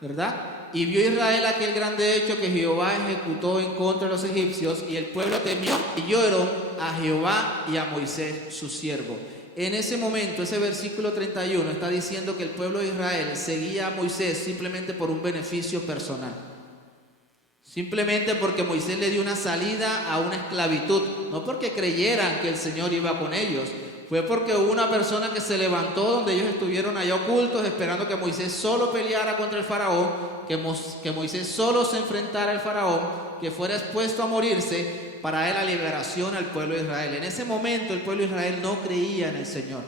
¿verdad? Y vio Israel aquel grande hecho que Jehová ejecutó en contra de los egipcios, y el pueblo temió y lloró a Jehová y a Moisés su siervo. En ese momento, ese versículo 31 está diciendo que el pueblo de Israel seguía a Moisés simplemente por un beneficio personal. Simplemente porque Moisés le dio una salida a una esclavitud, no porque creyeran que el Señor iba con ellos. Fue porque hubo una persona que se levantó donde ellos estuvieron allá ocultos, esperando que Moisés solo peleara contra el faraón, que Moisés solo se enfrentara al faraón, que fuera expuesto a morirse para dar la liberación al pueblo de Israel. En ese momento el pueblo de Israel no creía en el Señor.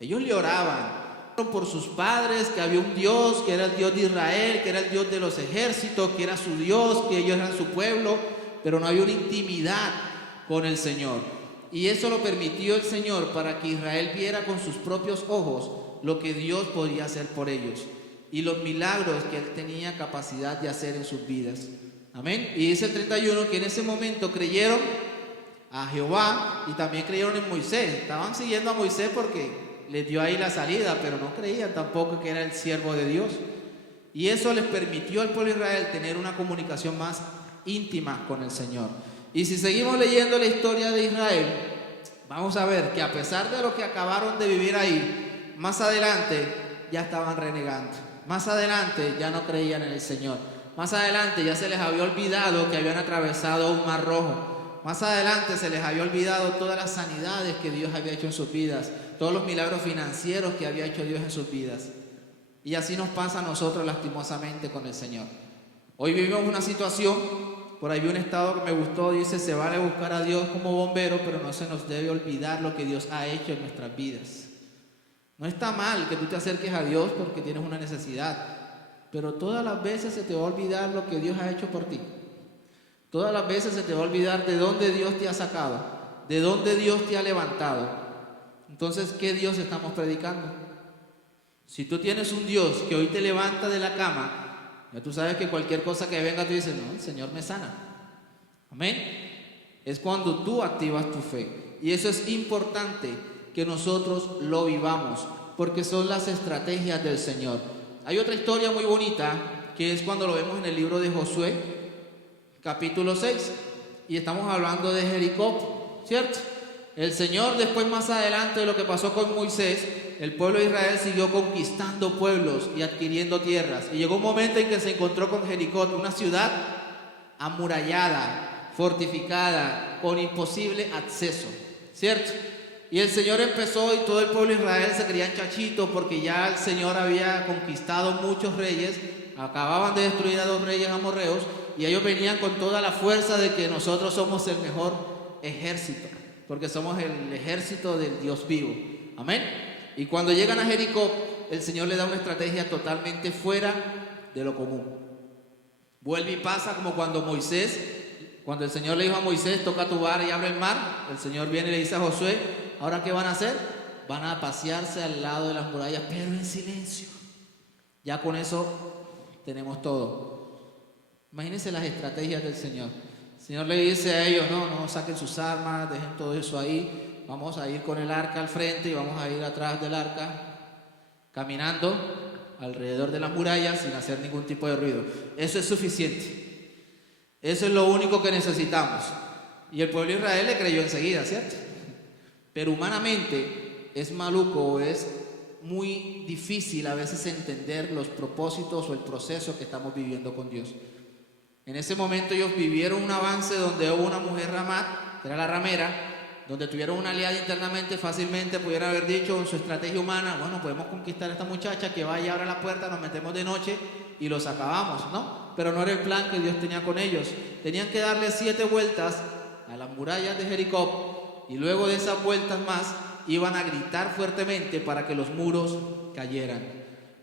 Ellos le oraban por sus padres, que había un Dios, que era el Dios de Israel, que era el Dios de los ejércitos, que era su Dios, que ellos eran su pueblo, pero no había una intimidad con el Señor. Y eso lo permitió el Señor para que Israel viera con sus propios ojos lo que Dios podía hacer por ellos y los milagros que Él tenía capacidad de hacer en sus vidas. Amén. Y dice el 31 que en ese momento creyeron a Jehová y también creyeron en Moisés. Estaban siguiendo a Moisés porque les dio ahí la salida, pero no creían tampoco que era el siervo de Dios. Y eso les permitió al pueblo de Israel tener una comunicación más íntima con el Señor. Y si seguimos leyendo la historia de Israel, vamos a ver que a pesar de lo que acabaron de vivir ahí, más adelante ya estaban renegando. Más adelante ya no creían en el Señor. Más adelante ya se les había olvidado que habían atravesado un mar rojo. Más adelante se les había olvidado todas las sanidades que Dios había hecho en sus vidas, todos los milagros financieros que había hecho Dios en sus vidas. Y así nos pasa a nosotros lastimosamente con el Señor. Hoy vivimos una situación. Por ahí vi un estado que me gustó, dice: se vale buscar a Dios como bombero, pero no se nos debe olvidar lo que Dios ha hecho en nuestras vidas. No está mal que tú te acerques a Dios porque tienes una necesidad, pero todas las veces se te va a olvidar lo que Dios ha hecho por ti. Todas las veces se te va a olvidar de dónde Dios te ha sacado, de dónde Dios te ha levantado. Entonces, ¿qué Dios estamos predicando? Si tú tienes un Dios que hoy te levanta de la cama, ya tú sabes que cualquier cosa que venga, tú dices: no, el Señor me sana. Amén. Es cuando tú activas tu fe. Y eso es importante que nosotros lo vivamos, porque son las estrategias del Señor. Hay otra historia muy bonita, que es cuando lo vemos en el libro de Josué, capítulo 6. Y estamos hablando de Jericó, ¿cierto? El Señor, después más adelante de lo que pasó con Moisés, el pueblo de Israel siguió conquistando pueblos y adquiriendo tierras. Y llegó un momento en que se encontró con Jericó, una ciudad amurallada, fortificada, con imposible acceso, ¿cierto? Y el Señor empezó, y todo el pueblo de Israel se creían chachitos porque ya el Señor había conquistado muchos reyes. Acababan de destruir a 2 reyes amorreos y ellos venían con toda la fuerza de que nosotros somos el mejor ejército, porque somos el ejército del Dios vivo. Amén. Y cuando llegan a Jericó, el Señor le da una estrategia totalmente fuera de lo común. Vuelve y pasa como cuando el Señor le dijo a Moisés: toca tu vara y abre el mar. El Señor viene y le dice a Josué: ¿ahora qué van a hacer? Van a pasearse al lado de las murallas, pero en silencio. Ya con eso tenemos todo. Imagínense las estrategias del Señor. El Señor le dice a ellos: no saquen sus armas, dejen todo eso ahí. Vamos a ir con el arca al frente y vamos a ir atrás del arca, caminando alrededor de las murallas sin hacer ningún tipo de ruido. Eso es suficiente. Eso es lo único que necesitamos. Y el pueblo de Israel le creyó enseguida, ¿cierto? Pero humanamente es maluco, es muy difícil a veces entender los propósitos o el proceso que estamos viviendo con Dios. En ese momento ellos vivieron un avance donde hubo una mujer ramat, que era la ramera, donde tuvieron una aliada internamente. Fácilmente pudieran haber dicho en su estrategia humana: bueno, podemos conquistar a esta muchacha, que vaya, abra la puerta, nos metemos de noche y los acabamos, ¿no? Pero no era el plan que Dios tenía con ellos. Tenían que darle 7 vueltas a las murallas de Jericó, y luego de esas vueltas más iban a gritar fuertemente para que los muros cayeran.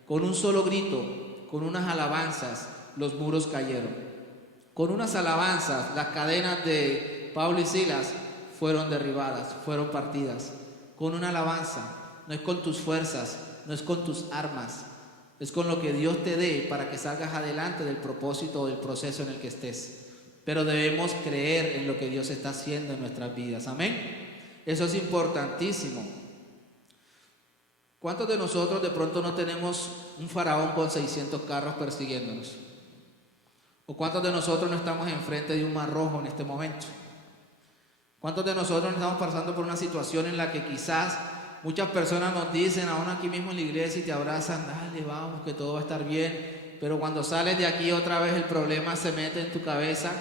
Con un solo grito, con unas alabanzas, los muros cayeron. Con unas alabanzas, las cadenas de Pablo y Silas fueron derribadas, fueron partidas. Con una alabanza. No es con tus fuerzas, no es con tus armas, es con lo que Dios te dé para que salgas adelante del propósito o del proceso en el que estés. pero debemos creer en lo que Dios está haciendo en nuestras vidas. Amén. Eso es importantísimo. ¿Cuántos de nosotros de pronto no tenemos un faraón con 600 carros persiguiéndonos? ¿O cuántos de nosotros no estamos enfrente de un mar rojo en este momento? ¿Cuántos de nosotros no estamos pasando por una situación en la que quizás muchas personas nos dicen, aún aquí mismo en la iglesia, y te abrazan, dale, vamos, que todo va a estar bien, pero cuando sales de aquí otra vez el problema se mete en tu cabeza?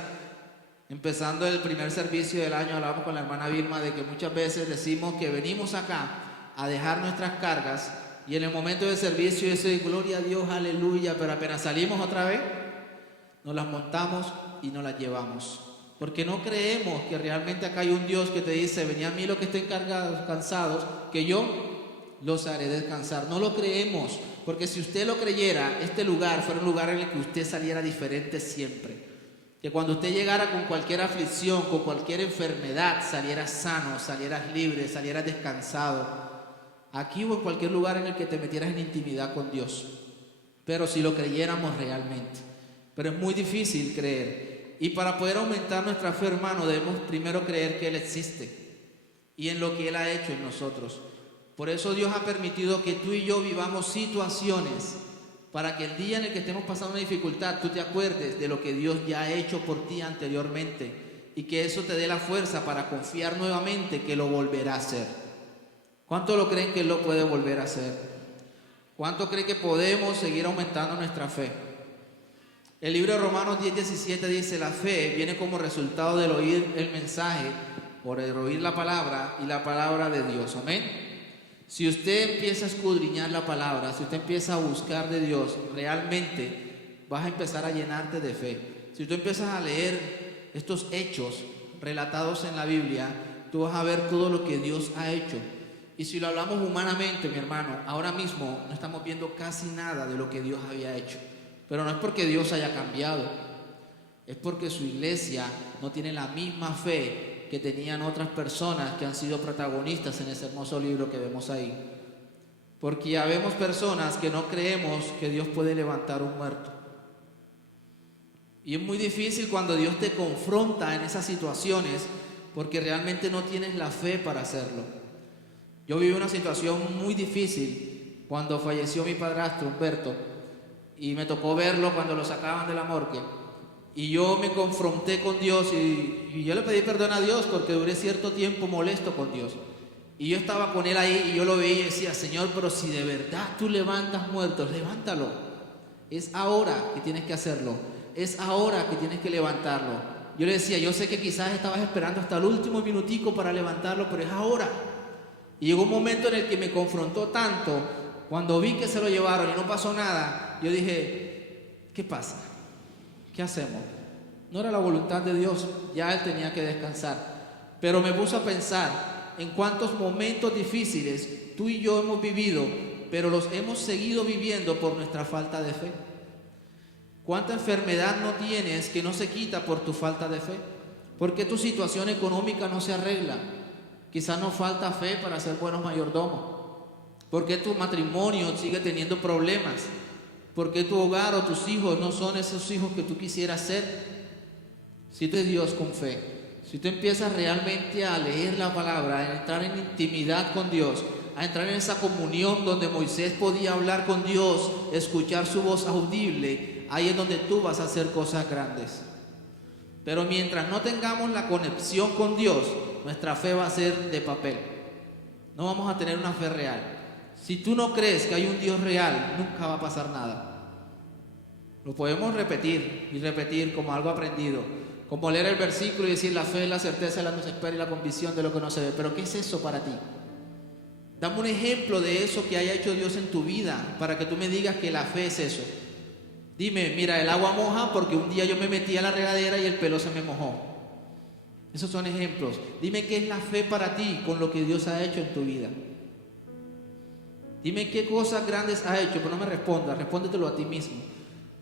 Empezando el primer servicio del año, hablamos con la hermana Vilma de que muchas veces decimos que venimos acá a dejar nuestras cargas, y en el momento del servicio dice, gloria a Dios, aleluya, pero apenas salimos otra vez, nos las montamos y nos las llevamos. Porque no creemos que realmente acá hay un Dios que te dice, venid a mí los que estén cargados, cansados, que yo los haré descansar. No lo creemos, porque si usted lo creyera, este lugar fuera un lugar en el que usted saliera diferente siempre. Que cuando usted llegara con cualquier aflicción, con cualquier enfermedad, salieras sano, salieras libre, salieras descansado. Aquí o en cualquier lugar en el que te metieras en intimidad con Dios. Pero si lo creyéramos realmente. Pero es muy difícil creer. Y para poder aumentar nuestra fe, hermano, debemos primero creer que Él existe y en lo que Él ha hecho en nosotros. Por eso Dios ha permitido que tú y yo vivamos situaciones para que el día en el que estemos pasando una dificultad, tú te acuerdes de lo que Dios ya ha hecho por ti anteriormente y que eso te dé la fuerza para confiar nuevamente que lo volverá a hacer. ¿Cuánto lo creen que Él lo puede volver a hacer? ¿Cuánto creen que podemos seguir aumentando nuestra fe? El libro de Romanos 10:17 dice, la fe viene como resultado del oír el mensaje, por el oír la palabra y la palabra de Dios. Amén. Si usted empieza a escudriñar la palabra, si usted empieza a buscar de Dios, realmente vas a empezar a llenarte de fe. Si tú empiezas a leer estos hechos relatados en la Biblia, tú vas a ver todo lo que Dios ha hecho. Y si lo hablamos humanamente, mi hermano, ahora mismo no estamos viendo casi nada de lo que Dios había hecho. Pero no es porque Dios haya cambiado, es porque su iglesia no tiene la misma fe que tenían otras personas que han sido protagonistas en ese hermoso libro que vemos ahí. Porque ya vemos personas que no creemos que Dios puede levantar un muerto. Y es muy difícil cuando Dios te confronta en esas situaciones porque realmente no tienes la fe para hacerlo. Yo viví una situación muy difícil cuando falleció mi padrastro Humberto. Y me tocó verlo cuando lo sacaban de la morgue. Y yo me confronté con Dios y yo le pedí perdón a Dios porque duré cierto tiempo molesto con Dios. Y yo estaba con él ahí y yo lo veía y decía, Señor, pero si de verdad tú levantas muertos, levántalo. Es ahora que tienes que hacerlo. Es ahora que tienes que levantarlo. Yo le decía, yo sé que quizás estabas esperando hasta el último minutico para levantarlo, pero es ahora. Y llegó un momento en el que me confrontó tanto, cuando vi que se lo llevaron y no pasó nada. Yo dije, ¿qué pasa? ¿Qué hacemos? No era la voluntad de Dios, ya Él tenía que descansar. Pero me puse a pensar en cuántos momentos difíciles tú y yo hemos vivido, pero los hemos seguido viviendo por nuestra falta de fe. ¿Cuánta enfermedad no tienes que no se quita por tu falta de fe? ¿Por qué tu situación económica no se arregla? Quizás nos falta fe para ser buenos mayordomos. ¿Por qué tu matrimonio sigue teniendo problemas? ¿Por qué tu hogar o tus hijos no son esos hijos que tú quisieras ser? Si tú eres Dios con fe, si tú empiezas realmente a leer la palabra, a entrar en intimidad con Dios, a entrar en esa comunión donde Moisés podía hablar con Dios, escuchar su voz audible, ahí es donde tú vas a hacer cosas grandes. Pero mientras no tengamos la conexión con Dios, nuestra fe va a ser de papel. No vamos a tener una fe real. Si tú no crees que hay un Dios real, nunca va a pasar nada. Lo podemos repetir y repetir como algo aprendido, como leer el versículo y decir la fe es la certeza de lo que no se espera y la convicción de lo que no se ve. Pero ¿qué es eso para ti? Dame un ejemplo de eso que haya hecho Dios en tu vida para que tú me digas que la fe es eso. Dime, mira, el agua moja porque un día yo me metí a la regadera y el pelo se me mojó. Esos son ejemplos. Dime qué es la fe para ti con lo que Dios ha hecho en tu vida. Dime qué cosas grandes ha hecho, pero no me respondas, respóndetelo a ti mismo.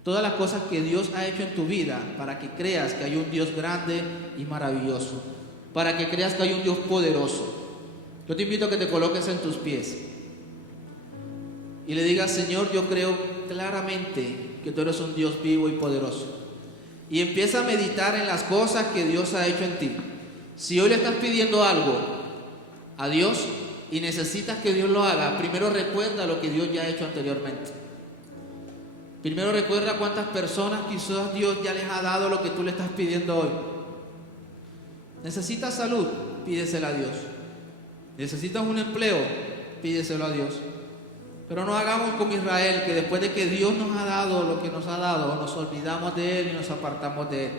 Todas las cosas que Dios ha hecho en tu vida para que creas que hay un Dios grande y maravilloso, para que creas que hay un Dios poderoso. Yo te invito a que te coloques en tus pies y le digas, Señor, yo creo claramente que tú eres un Dios vivo y poderoso. y empieza a meditar en las cosas que Dios ha hecho en ti. Si hoy le estás pidiendo algo a Dios y necesitas que Dios lo haga, primero recuerda lo que Dios ya ha hecho anteriormente. Primero recuerda cuántas personas quizás Dios ya les ha dado lo que tú le estás pidiendo hoy. ¿Necesitas salud? Pídesela a Dios. ¿Necesitas un empleo? Pídeselo a Dios. Pero no hagamos como Israel, que después de que Dios nos ha dado lo que nos ha dado, nos olvidamos de Él y nos apartamos de Él.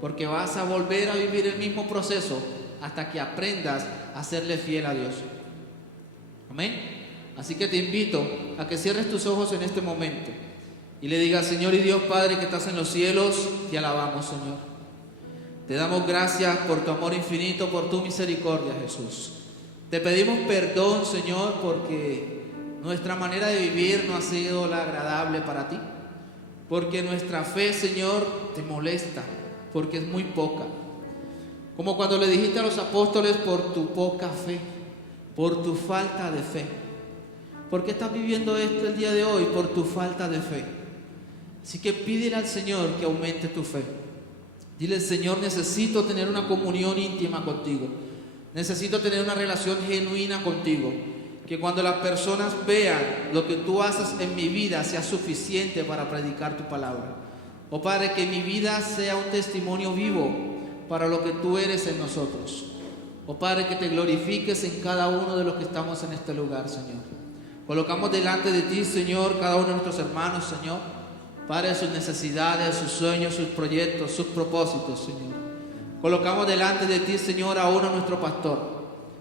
Porque vas a volver a vivir el mismo proceso hasta que aprendas a serle fiel a Dios. Amén. Así que te invito a que cierres tus ojos en este momento y le digas: Señor y Dios Padre que estás en los cielos, te alabamos, Señor. Te damos gracias por tu amor infinito, por tu misericordia, Jesús. Te pedimos perdón, Señor, porque nuestra manera de vivir no ha sido la agradable para ti. Porque nuestra fe, Señor, te molesta, porque es muy poca. Como cuando le dijiste a los apóstoles: por tu poca fe, por tu falta de fe. ¿Por qué estás viviendo esto el día de hoy? Por tu falta de fe. Así que pídele al Señor que aumente tu fe. Dile: Señor, necesito tener una comunión íntima contigo. Necesito tener una relación genuina contigo. Que cuando las personas vean lo que tú haces en mi vida sea suficiente para predicar tu palabra. Oh Padre, que mi vida sea un testimonio vivo para lo que tú eres en nosotros. Oh Padre, que te glorifiques en cada uno de los que estamos en este lugar, Señor. Colocamos delante de ti, Señor, cada uno de nuestros hermanos, Señor. Padre, sus necesidades, sus sueños, sus proyectos, sus propósitos, Señor. Colocamos delante de ti, Señor, a uno nuestro pastor.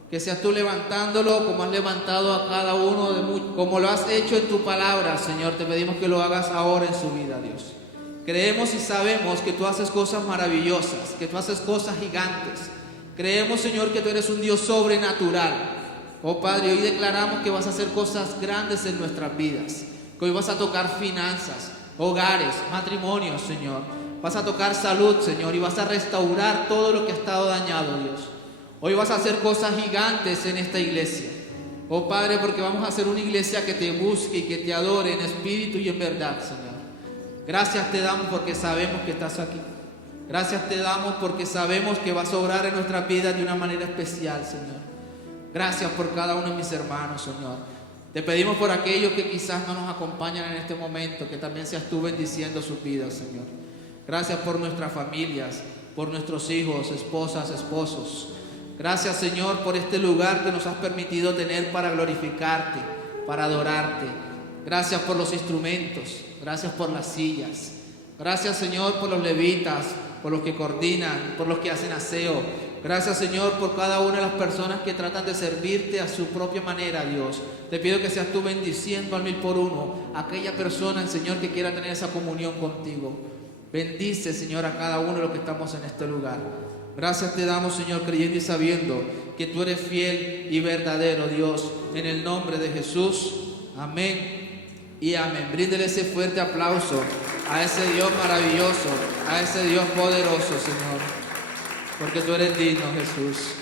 Que seas tú levantándolo como has levantado a cada uno, como lo has hecho en tu palabra, Señor. Te pedimos que lo hagas ahora en su vida, Dios. Creemos y sabemos que tú haces cosas maravillosas, que tú haces cosas gigantes. Creemos, Señor, que tú eres un Dios sobrenatural. Oh Padre, hoy declaramos que vas a hacer cosas grandes en nuestras vidas. Que hoy vas a tocar finanzas, hogares, matrimonios, Señor. Vas a tocar salud, Señor, y vas a restaurar todo lo que ha estado dañado, Dios. Hoy vas a hacer cosas gigantes en esta iglesia. Oh Padre, porque vamos a hacer una iglesia que te busque y que te adore en espíritu y en verdad, Señor. Gracias te damos porque sabemos que estás aquí. Gracias te damos porque sabemos que vas a obrar en nuestras vidas de una manera especial, Señor. Gracias por cada uno de mis hermanos, Señor. Te pedimos por aquellos que quizás no nos acompañan en este momento, que también seas tú bendiciendo sus vidas, Señor. Gracias por nuestras familias, por nuestros hijos, esposas, esposos. Gracias, Señor, por este lugar que nos has permitido tener para glorificarte, para adorarte. Gracias por los instrumentos, gracias por las sillas. Gracias, Señor, por los levitas, por los que coordinan, por los que hacen aseo. Gracias, Señor, por cada una de las personas que tratan de servirte a su propia manera, Dios. Te pido que seas tú bendiciendo al 1000 por 1 a aquella persona, Señor, que quiera tener esa comunión contigo. Bendice, Señor, a cada uno de los que estamos en este lugar. Gracias te damos, Señor, creyendo y sabiendo que tú eres fiel y verdadero, Dios. En el nombre de Jesús, amén y amén. Bríndele ese fuerte aplauso a ese Dios maravilloso, a ese Dios poderoso, Señor, porque tú eres digno, Jesús.